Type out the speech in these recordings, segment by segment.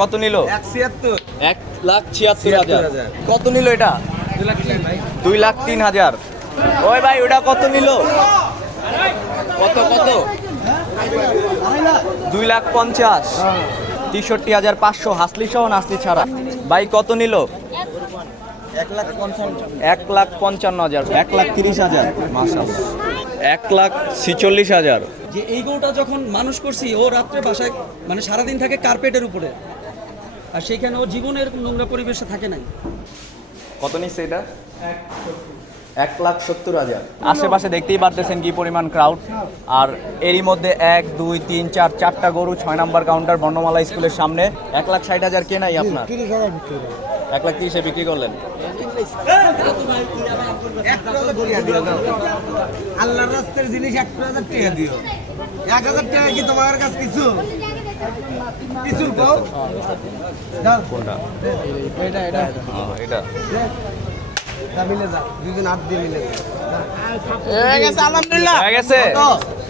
কত নিল? এক লাখ ছিয়াত্তর হাজার। কত নিল এটা? দুই লাখ তিন হাজার। ওই ভাই ওটা কত নিল? কত কত? দুই লাখ পঞ্চাশ। তেষট্টি হাজার পাঁচশো হাসলি সহ নাসলি ছাড়া। ভাই কত নিল? এক লাখ পঞ্চান্ন। এক লাখ পঞ্চান্ন হাজার। এক লাখ তিরিশ হাজার। মাসাল্লাহ এক লাখ ছিচল্লিশ হাজার। যে এই গরুটা যখন মানুষ করছি ও রাত্রে বাসায় মানে সারাদিন থাকে কার্পেটের উপরে। আর সেখানে ও জীবনে এরকম নোংরা পরিবেশে থাকে নাই। কত নিচ্ছে এটা? এক লাখ সত্তর হাজার। আশেপাশে দেখতেই পারতেছেন কি পরিমাণ ক্রাউড আর এরই মধ্যে এক দুই তিন চার চারটা গরু ছয় নাম্বার কাউন্টার বর্ণমালা স্কুলের সামনে। এক লাখ ষাট হাজার কে নাই আপনার? এক লাখ তিরিশে বিক্রি করলেন। আল্লাহর রাস্তার জিনিস এক হাজার টাকা দিও। এক হাজার টাকা কি তোমার কাছে কিছু? কোনটা এটা এটা। এটা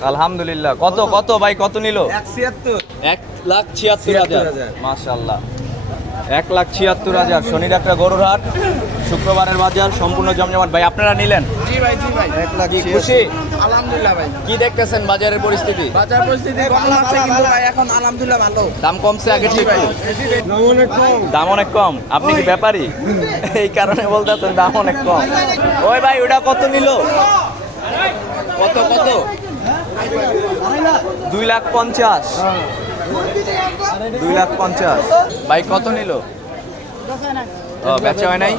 আলহামদুলিল্লাহ। কত? কত ভাই কত নিল? এক লাখ ছিয়াত্তর হাজার। 76,000 মাশাল্লাহ এক লাখ ছিয়াত্তর হাজার শনির একটা গরুর হাট শুক্রবারের বাজার সম্পূর্ণ জমজমাট। ভাই আপনারা নিলেন? জি ভাই জি ভাই। এক লাখ কি খুশি? আলহামদুলিল্লাহ ভাই। কি দেখতেছেন বাজারের পরিস্থিতি? বাজার পরিস্থিতি কম আছে কিন্তু ভাই এখন আলহামদুলিল্লাহ ভালো। দাম কমছে আগে ঠিক। অনেক কম। দাম অনেক কম। আপনি কি ব্যাপারী? এই কারণে বলতেছেন দাম অনেক কম। ওই ভাই ওটা কত নিল? কত কত? দুই লাখ পঞ্চাশ। দুই লাখ পঞ্চাশ। ভাই, কত নিল? বেচা হয় নাই?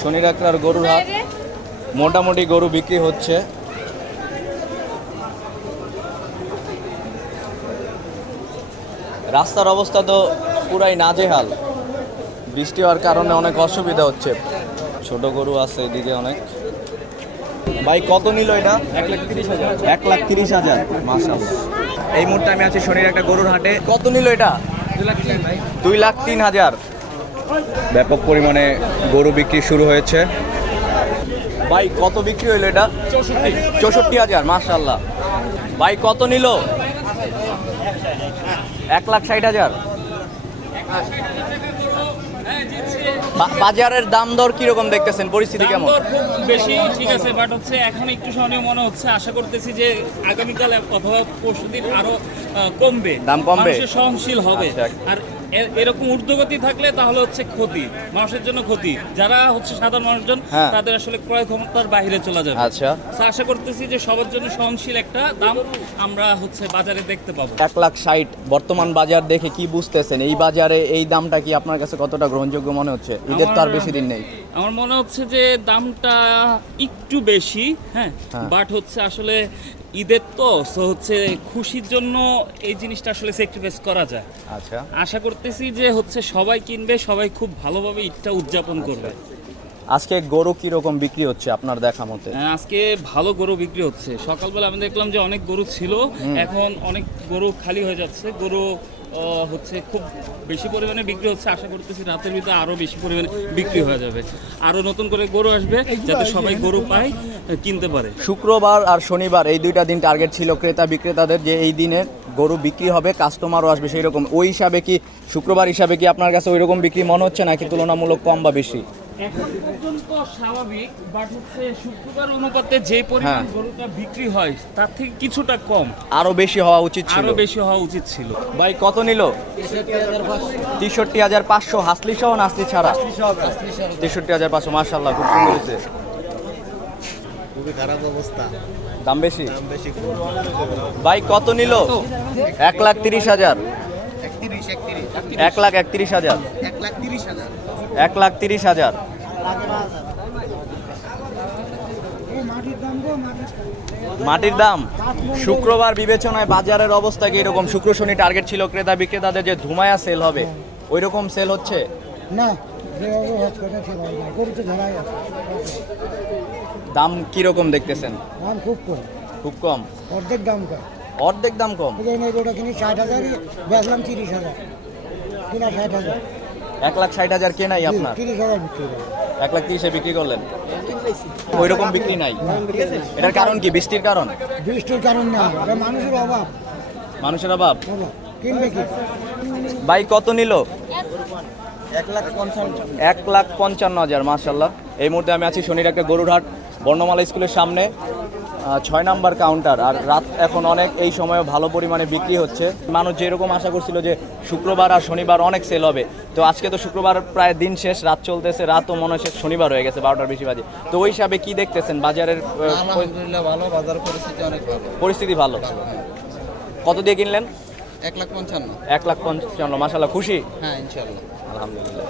শনি ডাক্তার গরুর হাট। মোটামুটি গরু বিক্রি হচ্ছে। রাস্তার অবস্থা তো পুরাই নাজেহাল। বৃষ্টি হওয়ার কারণে অনেক অসুবিধা হচ্ছে। ছোট গরু আছে এদিকে অনেক। ভাই কত নিল এটা? এক লাখ তিরিশ হাজার। এক লাখ তিরিশ হাজার। মাসাল্লাহ এই মুহূর্তে আমি আছি শনির একটা গরুর হাটে। কত নিল এটা? দুই লাখ তিন হাজার। ব্যাপক পরিমাণে গরু বিক্রি শুরু হয়েছে। ভাই কত বিক্রি হইল এটা? চৌষট্টি। হাজার মাশাল্লাহ ভাই কত নিল? এক লাখ ষাট হাজার। বাজারের দাম দর কীরকম দেখতেছেন? পরিস্থিতি কেমন? বেশি ঠিক আছে বাট হচ্ছে এখন একটু সহনীয় মনে হচ্ছে। আশা করতেছি যে আগামীকাল অথবা পরশুদিন আরও কমবে। দাম কমবে? সহনশীল হবে। আচ্ছা। আর এরকম ঊর্ধ্বগতি থাকলে তাহলে হচ্ছে ক্ষতি মানুষের জন্য ক্ষতি। যারা হচ্ছে সাধারণ মানুষজন হ্যাঁ। তাদের আসলে ক্রয় ক্ষমতার বাইরে চলে যাবে। আচ্ছা। আশা করতেছি যে সবার জন্য সহনশীল একটা দাম আমরা হচ্ছে বাজারে দেখতে পাবো। এক লাখ ষাট বর্তমান বাজার দেখে কি বুঝতেছেন? এই বাজারে এই দামটা কি আপনার কাছে কতটা গ্রহণযোগ্য মনে হচ্ছে? ঈদের তো আর বেশি দিন নেই। আমার মনে হচ্ছে যে দামটা একটু বেশি হ্যাঁ হ্যাঁ। বাট হচ্ছে আসলে ঈদের তো সো হচ্ছে খুশির জন্য এই জিনিসটা আসলে স্যাক্রিফাইস করা যায়। আচ্ছা। আশা করতেছি যে হচ্ছে সবাই কিনবে সবাই খুব ভালোভাবে ঈদটা উদযাপন করবে। আজকে গরু কীরকম বিক্রি হচ্ছে আপনার দেখা মতে? হ্যাঁ, আজকে ভালো গরু বিক্রি হচ্ছে। সকালবেলা আমি দেখলাম যে অনেক গরু ছিল এখন অনেক গরু খালি হয়ে যাচ্ছে। গরু হচ্ছে খুব বেশি পরিমাণে বিক্রি হচ্ছে। আশা করতেছি রাতের ভিতরে আরও বেশি পরিমাণে বিক্রি হয়ে যাবে। আরও নতুন করে গরু আসবে যাতে সবাই গরু পায়, কিনতে পারে। শুক্রবার আর শনিবার এই দুইটা দিন টার্গেট ছিল ক্রেতা বিক্রেতাদের যে এই দিনে গরু বিক্রি হবে কাস্টমারও আসবে সেই রকম ওই হিসাবে কি, শুক্রবার হিসাবে কি আপনার কাছে ওই রকম বিক্রি মনে হচ্ছে নাকি তুলনামূলক কম বা বেশি? এখন পর্যন্ত স্বাভাবিক বাট হচ্ছে শুক্রবার অনুপাতে যে পরিমাণ হ্যাঁ। গরুটা বিক্রি হয় তার থেকে কিছুটা কম। আরও বেশি হওয়া উচিত ছিল। আরও বেশি হওয়া উচিত ছিল। ভাই কত নিল? তেষট্টি হাজার পাঁচশো। হাসলি সহ নাসলি ছাড়া? তেষট্টি হাজার পাঁচশো মার্শাল্লাহ খুব সুন্দর হয়েছে। খুবই খারাপ অবস্থা। দাম বেশি? দাম বেশি ভাই কত নিল? এক লাখ তিরিশ হাজার। এক লাখ একত্রিশ হাজার। এক লাখ তিরিশ হাজার। এক লাখ তিরিশ হাজার। মাটির দাম? শুক্রবার বিবেচনায় বাজারের অবস্থা কি এরকম? শুক্র শনি টার্গেট ছিল ক্রেতা বিক্রেতাদের যে ধুমায়া সেল হবে ওই রকম সেল হচ্ছে না দাম কি রকম দেখতেছেন? দাম খুব কম। খুব কম। অর্ধেক দাম কম। অর্ধেক দাম কম? গরুটা কিনি ষাট হাজার বেচলাম তিরিশ হাজার। কিনা ষাট হাজার। এক লাখ ষাট হাজার কে নাই আপনার? এক লাখ তিরিশে বিক্রি করলেন। ওই রকম বিক্রি নাই? এটার কারণ কি? বৃষ্টির কারণ? বৃষ্টির কারণ না মানুষের অভাব। মানুষের অভাব? কিনবে কি? ভাই কত নিল? এক লাখ পঞ্চান্ন। হাজার মার্শাল্লাহ এই মুহূর্তে আমি আছি শনির একটা গরুরহাট বর্ণমালা স্কুলের সামনে। ছয় নাম্বার কাউন্টার আর রাত এখন অনেক এই সময়ে ভালো পরিমাণে বিক্রি হচ্ছে। মানুষ যেরকম আশা করছিল যে শুক্রবার আর শনিবার অনেক সেল হবে তো আজকে তো শুক্রবার প্রায় দিন শেষ রাত চলতেছে রাতও মনে হচ্ছে শনিবার হয়ে গেছে বারোটার বেশি বাজে। তো ওই হিসাবে কি দেখতেছেন? বাজারের ভালো বাজার পরিস্থিতি অনেক ভালো। পরিস্থিতি ভালো। কত দিয়ে কিনলেন? এক লাখ পঞ্চান্ন। এক লাখ পঞ্চান্ন মাসাল্লাহ খুশি? হ্যাঁ ইনশাল্লাহ আলহামদুলিল্লাহ।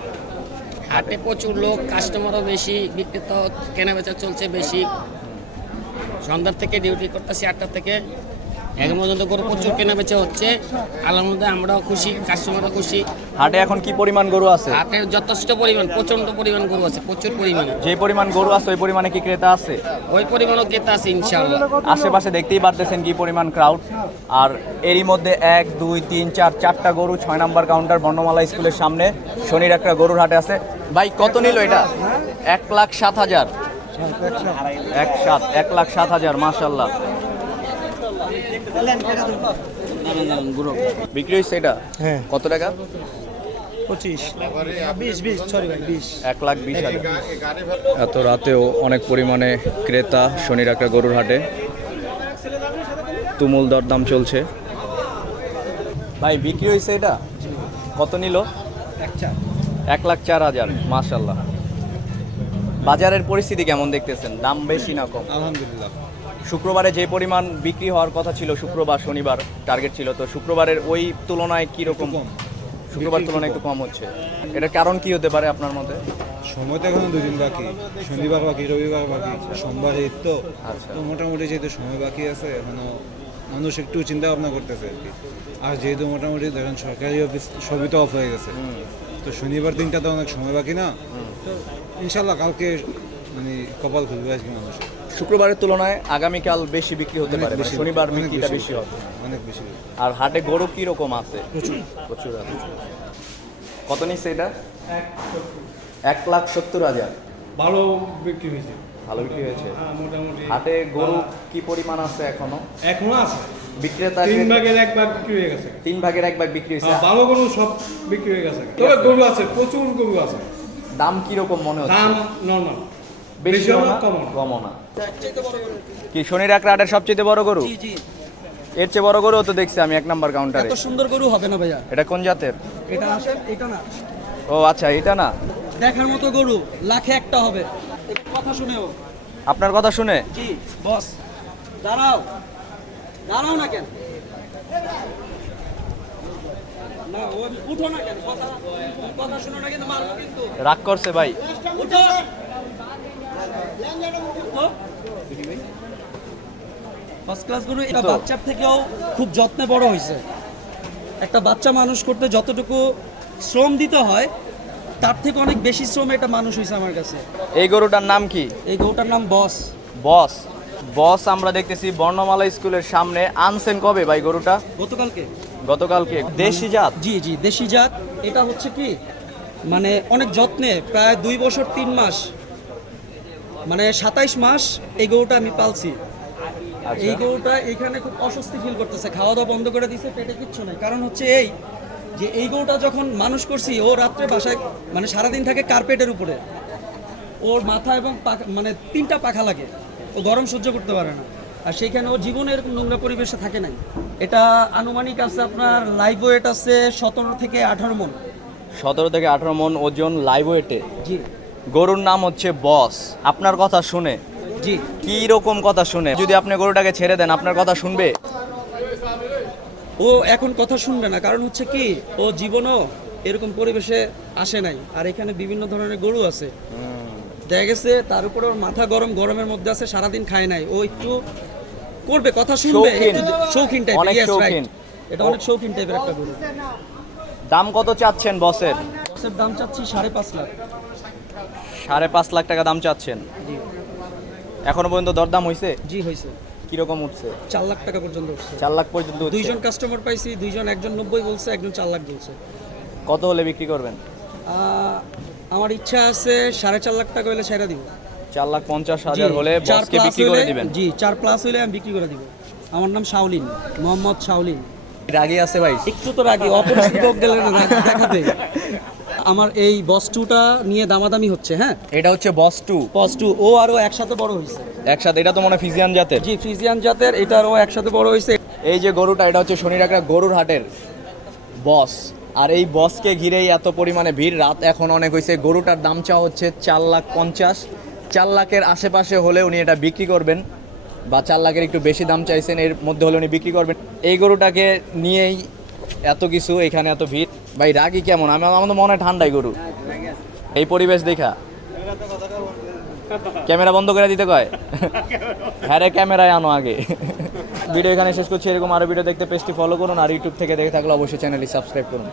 হাটে প্রচুর লোক কাস্টমারও বেশি বিক্রেতা কেনা বেচা চলছে বেশি। সন্ধ্যার থেকে ডিউটি করতেছি আটটা থেকে। এখন পর্যন্ত গরু প্রচুর কেনা বেচা হচ্ছে। আলহামদুলিল্লাহ আমরাও খুশি কাস্টমারও খুশি। হাটে এখন কি পরিমাণ গরু আছে? হাটে যথেষ্ট পরিমাণ প্রচণ্ড পরিমাণ গরু আছে প্রচুর পরিমাণে। যে পরিমাণ গরু আছে ওই পরিমাণে কি ক্রেতা আছে? ওই পরিমাণও ক্রেতা আছে ইনশাআল্লাহ। আশেপাশে দেখতেই পারতেছেন কি পরিমাণ ক্রাউড আর এরই মধ্যে এক দুই তিন চার চারটা গরু ছয় নাম্বার কাউন্টার বর্ণমালা স্কুলের সামনে। শনির একটা গরুর হাটে আছে। ভাই কত নিল এটা? এক লাখ সাত হাজার। এক সাত এক লাখ সাত হাজার মাশাল্লাহ বিক্রি হয়েছে এটা? হ্যাঁ। কত টাকা? পঁচিশ। বিশ বিশ সরি ভাই বিশ। এক লাখ বিশ হাজার। এত রাতেও অনেক পরিমাণে ক্রেতা শনির একটা গরুর হাটে। তুমুল দরদাম চলছে। ভাই বিক্রি হয়েছে এটা? কত নিল? এক লাখ চার হাজার মাশাল্লাহ বাজারের পরিস্থিতি কেমন দেখতেছেন? দাম বেশি না কম? আলহামদুলিল্লাহ। শুক্রবারে যে পরিমাণ বিক্রি হওয়ার কথা ছিল শুক্রবার শনিবার টার্গেট ছিল তো শুক্রবারের ওই তুলনায় কি রকম শুক্রবার তুলনায় একটু কম। হচ্ছে। এটার কারণ কি হতে পারে আপনার মতে? সময় তো এখনও দুদিন বাকি। শনিবার বাকি রবিবার বাকি সোমবার ঈদ তো। আচ্ছা। তো মোটামুটি যেহেতু সময় বাকি আছে এখনও মানুষ একটু চিন্তা ভাবনা করতেছে আর কি। আর যেহেতু মোটামুটি ধরেন সরকারি অফিস সবই তো অফ হয়ে গেছে। তো শনিবার দিনটা তো অনেক সময় বাকি না। ইনশাল্লাহ কালকে মানে কপাল খুলবে আজকে মানুষ। শুক্রবারের তুলনায় আগামীকাল বেশি বিক্রি হতে পারে মানে শনিবার বিক্রিটা বেশি হবে। অনেক বেশি আর হাটে গরু কি রকম আছে? প্রচুর। প্রচুর আছে। কত নিচ্ছে এটা? এক লাখ সত্তর হাজার। ভালো বিক্রি হয়েছে। ভালো বিক্রি হয়েছে? হ্যাঁ, মোটামুটি। হাটে গরু কি পরিমাণ আছে এখনও? এখনও আছে। বিক্রেতা তিন ভাগের এক ভাগ বিক্রি হয়ে গেছে। তিন ভাগের এক ভাগ বিক্রি হয়েছে? হ্যাঁ, ভালো গরু সব বিক্রি হয়ে গেছে। তবে গরু আছে প্রচুর গরু আছে। দাম কি রকম মনে হচ্ছে? দাম নর্মাল বেশি বেশিও না, না কমও না। কি শনির এক রাটের সবচেয়ে বড় গরু? জি জি। এর চেয়ে বড় গরু তো দেখছি আমি এক নাম্বার কাউন্টারে এত সুন্দর গরু হবে না ভাইয়া? এটা কোন জাতের? এটা আসেন এটা না। ও আচ্ছা এটা না? দেখার মতো গরু লাখে একটা হবে। কথা শুনেও। আপনার কথা শুনে? জি বস দাঁড়াও। দাঁড়াও না কেন না ও উঠো না কেন কথা কথা শুনো না কিন্তু মারবো কিন্তু রাগ করছে ভাই। ফার্স্ট ক্লাস গরু এটা বাচ্চার থেকেও খুব যত্নে বড় হয়েছে একটা বাচ্চা মানুষ করতে যতটুকু শ্রম দিতে হয় তার থেকে অনেক বেশি শ্রম এটা মানুষ হয়েছে আমার কাছে। এই গরুটার নাম কি? এই গরুটার নাম বস। বস। বস আমরা দেখতেছি বর্ণমালা স্কুলের সামনে। আনছেন কবে ভাই গরুটা? গতকালকে। গতকালকে। দেশি জাত। জি জি দেশি জাত। এটা হচ্ছে কি? মানে অনেক যত্নে প্রায় দুই বছর তিন মাস মানে সাতাইশ মাস এই গরুটা আমি পালছি। আচ্ছা। এই গরুটা এখানে খুব অস্বস্তি ফিল করতেছে। খাওয়া দাওয়া বন্ধ করে দিছে পেটে কিচ্ছু নেই। কারণ হচ্ছে এই যে এই গরুটা যখন মানুষ করছি ও রাত্রে বাসায় মানে সারাদিন থাকে কার্পেটের উপরে। ওর মাথা এবং পাখা মানে তিনটা পাখা লাগে। ও গরম সহ্য করতে পারে না। আর সেইখানে ও জীবনে এরকম নোংরা পরিবেশে থাকে নাই। এটা আনুমানিক আছে আপনার লাইভ ওয়েট আছে সতেরো থেকে আঠারো মন। সতেরো থেকে আঠারো মন ওজন লাইভ ওয়েটে জি। গরুর নাম হচ্ছে বস। আপনার কথা শুনে। জি। কি রকম কথা শুনে? যদি আপনি গরুটাকে ছেড়ে দেন আপনার কথা শুনবে? ও এখন কথা শুনবে না কারণ হচ্ছে কি ও জীবনও এরকম পরিবেশে আসে নাই। আর এখানে বিভিন্ন ধরনের গরু আছে। দেখা গেছে তার উপরে ওর মাথা গরম গরমের মধ্যে আছে সারাদিন খায় নাই। ও একটু করবে কথা শুনবে শৌখিন। টাইপ অনেক শৌখিন। এটা অনেক শৌখিন টাইপের একটা গরু। দাম কত চাচ্ছেন বসের? বক্সের দাম চাচ্ছি সাড়ে পাঁচ লাখ। সাড়ে পাঁচ লাখ টাকা দাম চাচ্ছেন? জি। এখনও পর্যন্ত দরদাম হয়েছে জি হয়েছে কীরকম উঠছে? চার লাখ টাকা পর্যন্ত উঠছে। চার লাখ পর্যন্ত। দুইজন কাস্টমার পাইছি দুইজন একজন নব্বই বলছে একজন চার লাখ বলছে। কত হলে বিক্রি করবেন? আমার ইচ্ছা আছে সাড়ে চার লাখ টাকা হলে সেরা দিব। চার লাখ পঞ্চাশ হাজার হলে বসকে বিক্রি করে দিবেন। জি চার প্লাস হলে আমি বিক্রি করে দিব। আমার নাম শাওলিন মোহাম্মদ শাওলিন। রাগি আছে ভাই। একটু তো রাগি অপরিচিত গেলে না দেখাতে আমার এই বস টুটা নিয়ে দামাদামি হচ্ছে হ্যাঁ? এটা হচ্ছে বস টু। বস টু ও আরও একসাথে বড় হয়েছে একসাথে এটা তো মনে হয় ফিজিয়ান জাতের। জি ফিজিয়ান জাতের এটা এটারও একসাথে বড় হয়েছে এই যে গরুটা এটা হচ্ছে শনির একটা গরুর হাটের বস। আর এই বসকে ঘিরেই এত পরিমাণে ভিড়। রাত এখন অনেক হয়েছে। গরুটার দাম চা হচ্ছে চার লাখ পঞ্চাশ। চার লাখের আশেপাশে হলে উনি এটা বিক্রি করবেন বা চার লাখের একটু বেশি দাম চাইছেন, এর মধ্যে হলে উনি বিক্রি করবেন। এই গরুটাকে নিয়েই এত কিছু, এখানে এত ভিড়। ভাই, রাগি কেমন? আমি আমার মনে হয় ঠান্ডাই গরু। এই পরিবেশ দেখা। ক্যামেরা বন্ধ করে দিতে কয়? হ্যাঁ ক্যামেরায় আনো আগে। ভিডিও এখানে শেষ করছি, এরকম আরও ভিডিও দেখতে পেজটি ফলো করুন, আর ইউটিউব থেকে দেখে থাকলে অবশ্যই চ্যানেলটি সাবস্ক্রাইব করুন।